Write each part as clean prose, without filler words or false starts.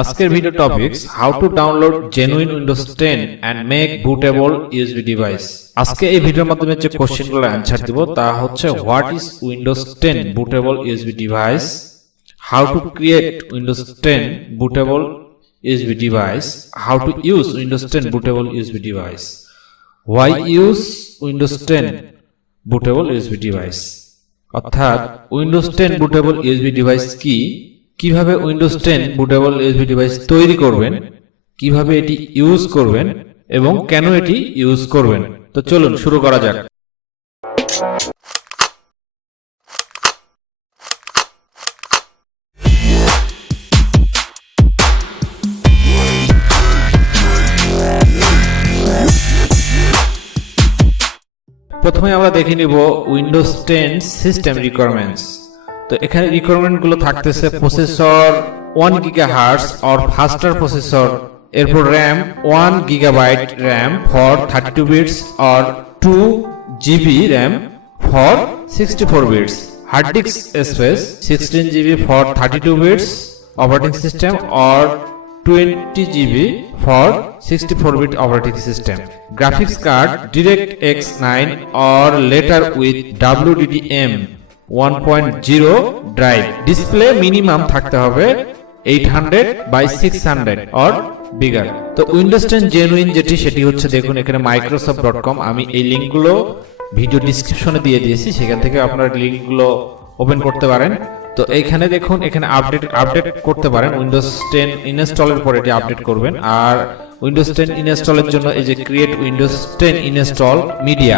আজকের video topics how to download genuine Windows 10 and make bootable USB device. আজকে এই ভিডিওর মাধ্যমে যে কোশ্চেনগুলো অ্যানসার দিব তা হচ্ছে what is Windows 10 bootable USB device, how to create Windows 10 bootable USB device, how to use Windows 10 bootable USB device, why use Windows 10 bootable USB device. অর্থাৎ উইন্ডোজ 10 বুটেবল ইউএসবি ডিভাইস কি, কিভাবে Windows 10 bootable USB device তৈরি করবেন, কিভাবে এটি use করবেন এবং কেন এটি ইউজ করবেন। তো চলুন শুরু করা যাক। প্রথমে আমরা দেখে নিব উইন্ডোজ 10 সিস্টেম রিকোয়ারমেন্টস। তো এখানে রিকোয়ারমেন্ট গুলো থাকতেছে processor 1 GHz or faster processor, এরপর RAM 1 GB RAM for 32 bits or 2 GB RAM for 64 bits, hard disk space 16 GB for 32 bits operating system or 20 GB for 64-bit operating system. Graphics card DirectX 9 or later with WDDM 1.0 drive. Display minimum থাকতে হবে 800 by 600 or bigger. তো Windows 10 genuine যেটি সেটি হচ্ছে, দেখুন এখানে microsoft.com, আমি এই লিংকগুলো ভিডিও ডেসক্রিপশনে দিয়ে দিয়েছি, সেখান থেকে আপনারা লিংকগুলো ওপেন করতে পারেন। তো এইখানে দেখুন, এখানে আপডেট করতে পারেন, উইন্ডোজ 10 ইনস্টলের পর এটি আপডেট করবেন। আর উইন্ডোজ 10 ইনস্টলের জন্য এই যে ক্রিয়েট উইন্ডোজ 10 ইনস্টল মিডিয়া,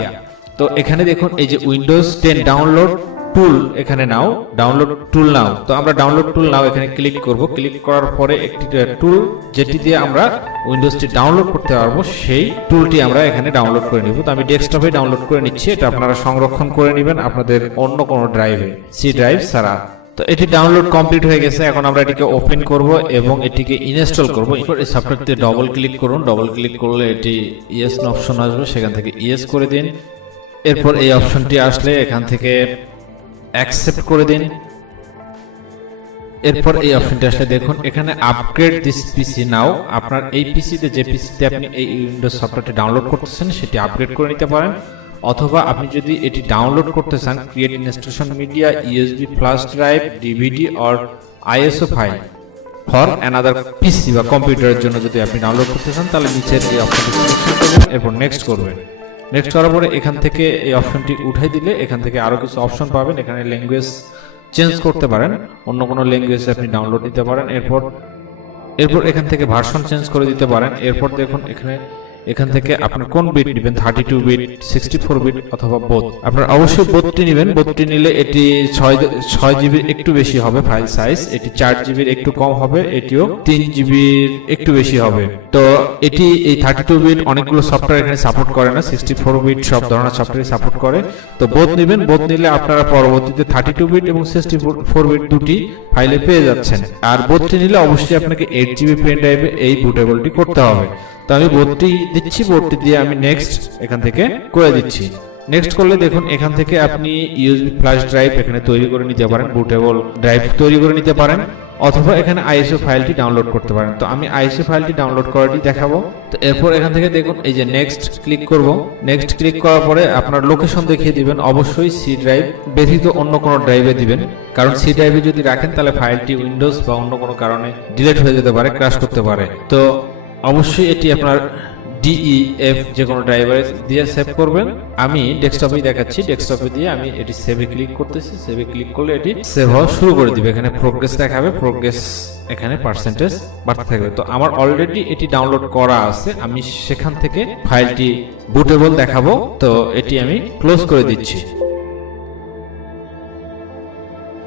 তো এখানে দেখুন এই যে উইন্ডোজ 10 ডাউনলোড টুল, এখানে নাও ডাউনলোড টুল নাও। তো আমরা ডাউনলোড টুল নাও এখানে ক্লিক করব। ক্লিক করার পরে একটি টুল যেটি দিয়ে আমরা উইন্ডোজটি ডাউনলোড করতে পারবো, সেই টুলটি আমরা এখানে ডাউনলোড করে নিব। তো আমি ডেস্কটপে ডাউনলোড করে নিচ্ছি, এটা আপনারা সংরক্ষণ করে নেবেন আপনাদের অন্য কোনো ড্রাইভে, সি ড্রাইভ ছাড়া। তো এটি ডাউনলোড কমপ্লিট হয়ে গেছে। এখন আমরা এটিকে ওপেন করব এবং এটিকে ইনস্টল করব। এই সফটওয়্যারটিতে ডবল ক্লিক করুন। ডবল ক্লিক করলে এটি ইয়েস অপশন আসবে, সেখান থেকে ইয়েস করে দিন। এরপর এই অপশনটি আসলে এখান থেকে অ্যাকসেপ্ট করে দিন। এরপর এই অপশনটি আসলে দেখুন এখানে আপগ্রেড দিস পিসি নাও। আপনার এই পিসিতে, যে পিসিতে আপনি এই উইন্ডোজ সফটওয়্যারটি ডাউনলোড করতেছেন সেটি আপগ্রেড করে নিতে পারেন, অথবা আপনি যদি এটি ডাউনলোড করতে চান create installation media, USB flash drive, DVD or ISO file for another PC বা কম্পিউটারের জন্য যদি আপনি ডাউনলোড করতে চান, তাহলে নিচের এই অপশনটি সিলেক্ট করবেন, এরপর নেক্সট করবেন। নেক্সট করার পরে এখান থেকে এই অপশনটি উঠাই দিলে এখান থেকে আরো কিছু অপশন পাবেন। এখানে ল্যাঙ্গুয়েজ চেঞ্জ করতে পারেন, অন্য কোনো ল্যাঙ্গুয়েজে আপনি ডাউনলোড দিতে পারেন। এরপর এখান থেকে ভার্সন চেঞ্জ করে দিতে পারেন। এরপর দেখুন এখান থেকে আপনার কোন বিট নেবেন, 32 বিট, 64 বিট অথবা বোথ। আপনার অবশ্যই বোথটি নেবেন। বোথটি নিলে এটি 6 জিবির একটু বেশি হবে ফাইল সাইজ, এটি 4 জিবির একটু কম হবে, এটিও 3 জিবির একটু বেশি হবে। তো এটি এই 32 বিট অনেকগুলো সফটওয়্যার এখানে সাপোর্ট করে না, 64 বিট সব ধরনের সফটওয়্যার সাপোর্ট করে। তো বোথ নেবেন। বোথ নিলে আপনারা পরবর্তীতে 32 বিট এবং 64 বিট দুটি ফাইলে পেয়ে যাচ্ছেন। আর বোথটি নিলে অবশ্যই আপনাকে 8 জিবি পেন ড্রাইভে এই বুটেবলটি করতে হবে। তো আমি বোর্ডটি দিচ্ছি, বোর্ডটি দিয়ে আমি নেক্সট এখান থেকে করে দিচ্ছি। নেক্সট করলে দেখুন এখান থেকে আপনি ইউএসবি ফ্ল্যাশ ড্রাইভ এখানে তৈরি করে নিতে পারেন, বুটেবল ড্রাইভ তৈরি করে নিতে পারেন, অথবা এখানে আইএসও ফাইলটি ডাউনলোড করতে পারেন। তো আমি আইএসও ফাইলটি ডাউনলোড করাটি দেখাবো। তো এরপর এখান থেকে দেখুন এই যে নেক্সট ক্লিক করব। নেক্সট ক্লিক করার পরে আপনার লোকেশন দেখিয়ে দিবেন, অবশ্যই সি ড্রাইভ ব্যতীত অন্য কোনো ড্রাইভে দিবেন, কারণ সি ড্রাইভে যদি রাখেন তাহলে ফাইলটি উইন্ডোজ বা অন্য কোনো কারণে ডিলিট হয়ে যেতে পারে, ক্র্যাশ করতে পারে। তো অবশ্যই এটি আপনার DEF যে কোনো ড্রাইভারে দিয়ে সেভ করবেন। আমি ডেস্কটপেই দেখাচ্ছি, ডেস্কটপে দিয়ে আমি এটি সেভে ক্লিক করতেছি। সেভে ক্লিক করলে এটি সেভ হওয়া শুরু করে দিবে, এখানে প্রোগ্রেস দেখাবে, প্রোগ্রেস এখানে পার্সেন্টেজ বাড়তে থাকবে। তো আমার অলরেডি এটি ডাউনলোড করা আছে, আমি সেখান থেকে ফাইলটি বুটেবল দেখাবো। তো এটি আমি ক্লোজ করে দিচ্ছি।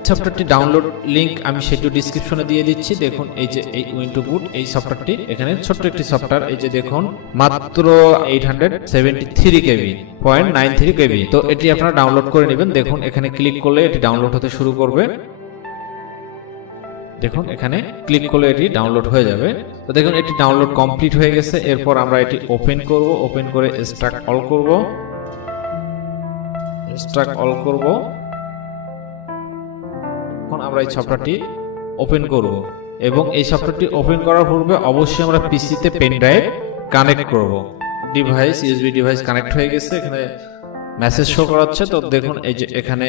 সফটওয়্যারটি ডাউনলোড লিংক আমি সেটি ডেসক্রিপশনে দিয়ে দিচ্ছি। দেখুন এই যে এই উইন্ডো বুট, এই সফটওয়্যারটি এখানে ছোট্ট একটি সফটওয়্যার, এই যে দেখুন মাত্র 873 KB 0.93 KB। তো এটি আপনারা ডাউনলোড করে নেবেন। দেখুন এখানে ক্লিক করলে এটি ডাউনলোড হতে শুরু করবে। দেখুন এখানে ক্লিক করলে এটি ডাউনলোড হয়ে যাবে। তো দেখুন এটি ডাউনলোড কমপ্লিট হয়ে গেছে। এরপর আমরা এটি ওপেন করব। ওপেন করে স্টার্ট অল করব। আমরা এই সফটওয়্যারটি ওপেন করব। এবং এই সফটওয়্যারটি ওপেন করার পূর্বে অবশ্যই আমরা পিসিতে পেন ড্রাইভ কানেক্ট করব। ডিভাইস ইউএসবি ডিভাইস কানেক্ট হয়ে গেছে, এখানে মেসেজ শো করাচ্ছে। তো দেখুন এই যে এখানে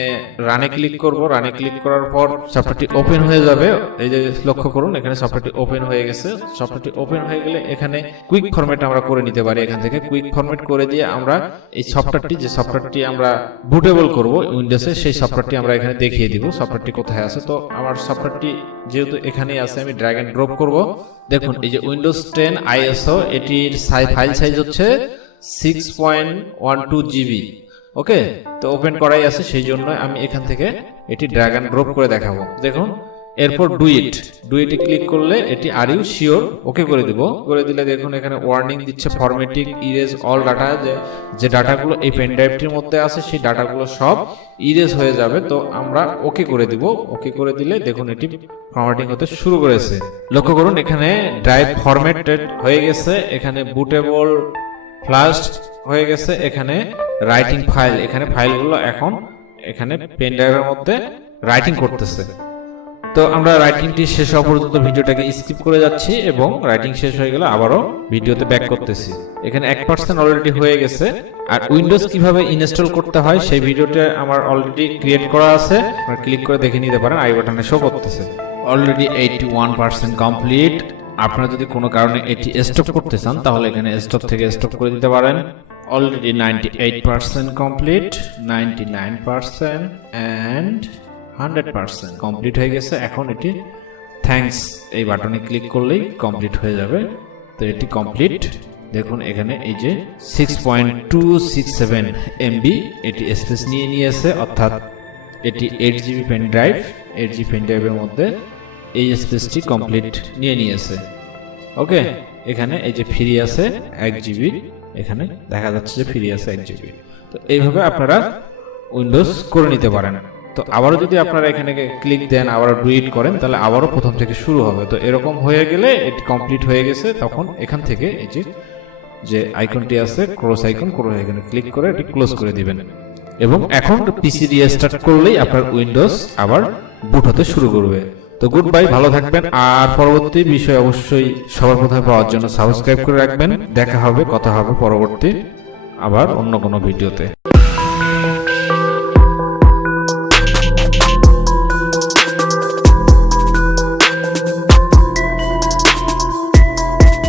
রানে ক্লিক করব, রানে ক্লিক করার পর সফটওয়্যারটি ওপেন হয়ে যাবে। এই যে লক্ষ্য করুন এখানে সফটওয়্যারটি ওপেন হয়ে গেছে। সফটওয়্যারটি ওপেন হয়ে গেলে এখানে কুইক ফরম্যাট আমরা করে নিতে পারি। এখান থেকে কুইক ফরম্যাট করে দিয়ে আমরা এই সফটওয়্যারটি আমরা বুটেবল করব উইন্ডোজে, সেই সফটওয়্যারটি আমরা এখানে দেখিয়ে দিব সফটওয়্যারটি কোথায় আছে। তো আমার সফটওয়্যারটি যেহেতু এখানেই আছে, আমি ড্র্যাগ এন্ড ড্রপ করব। দেখুন এই যে উইন্ডোজ 10 আইএসও, এটির ফাইল সাইজ হচ্ছে 6.12 জিবি। ওকে, তো ওপেন করাই আছে, সেই জন্য আমি এখান থেকে এটি ড্র্যাগ এন্ড ড্রপ করে দেখাবো। দেখুন এরপর ডুইটে ক্লিক করলে এটি আর ইউ শিওর ওকে করে দিব। করে দিলে দেখুন এখানে ওয়ার্নিং দিচ্ছে ফরম্যাটিং ইরেজ অল ডাটা, যে ডাটাগুলো এই পেন ড্রাইভটির মধ্যে আছে সেই ডাটাগুলো সব ইরেজ হয়ে যাবে। তো আমরা ওকে করে দিব। ওকে করে দিলে দেখুন এটি ফরম্যাটিং হতে শুরু করেছে। লক্ষ্য করুন এখানে ড্রাইভ ফরম্যাটেড হয়ে গেছে, এখানে বুটেবল ফ্লাশ হয়ে গেছে, এখানে রাইটিং ফাইল, এখানে ফাইলগুলো এখন এখানে পেন ড্রাইভের মধ্যে রাইটিং করতেছে। তো আমরা রাইটিংটি শেষ হওয়া পর্যন্ত ভিডিওটাকে স্কিপ করে যাচ্ছি এবং রাইটিং শেষ হয়ে গেলে আবারও ভিডিওতে ব্যাক করতেছি। এখানে 1% অলরেডি হয়ে গেছে। আর উইন্ডোজ কিভাবে ইনস্টল করতে হয় সেই ভিডিওটা আমার অলরেডি ক্রিয়েট করা আছে, আপনারা ক্লিক করে দেখে নিতে পারেন, আই বাটনে শো করতেছে। Already 81% complete. আপনারা যদি কোনো কারণে এটি স্টপ করতে চান তাহলে এখানে স্টপ থেকে স্টপ করে দিতে পারেন। অলরেডি 98% কমপ্লিট, 99% এন্ড 100% কমপ্লিট হয়ে গেছে। এখন এটি থ্যাঙ্কস এই বাটনে ক্লিক করলেই কমপ্লিট হয়ে যাবে। তো এটি কমপ্লিট। দেখুন এখানে এই যে 6.267 এমবি এটি স্পেস নিয়ে নিয়েছে, অর্থাৎ এটি 8 GB pen drive, 8 GB pen ড্রাইভের মধ্যে এই স্পেসটি কমপ্লিট নিয়ে নিয়েছে। ওকে, এখানে এই যে ফ্রি আছে 1 জিবি, এখানে দেখা যাচ্ছে যে ফ্রি আছে 1 জিবি। তো এইভাবে আপনারা উইন্ডোজ করে নিতে পারেন। তো আবারও যদি আপনারা এখানে ক্লিক দেন, আবারও ডুইট করেন, তাহলে আবারও প্রথম থেকে শুরু হবে। তো এরকম হয়ে গেলে এটি কমপ্লিট হয়ে গেছে। তখন এখান থেকে এই যে আইকনটি আছে ক্রস আইকন, এখানে ক্লিক করে এটি ক্লোজ করে দিবেন এবং এখন পিসি রিস্টার্ট করলেই আপনার উইন্ডোজ আবার বুট হতে শুরু করবে। তো গুড বাই, ভালো থাকবেন। আর পরবর্তী বিষয় অবশ্যই সবার প্রথমে পাওয়ার জন্য সাবস্ক্রাইব করে রাখবেন। দেখা হবে, কথা হবে পরবর্তী আবার অন্য কোনো ভিডিওতে।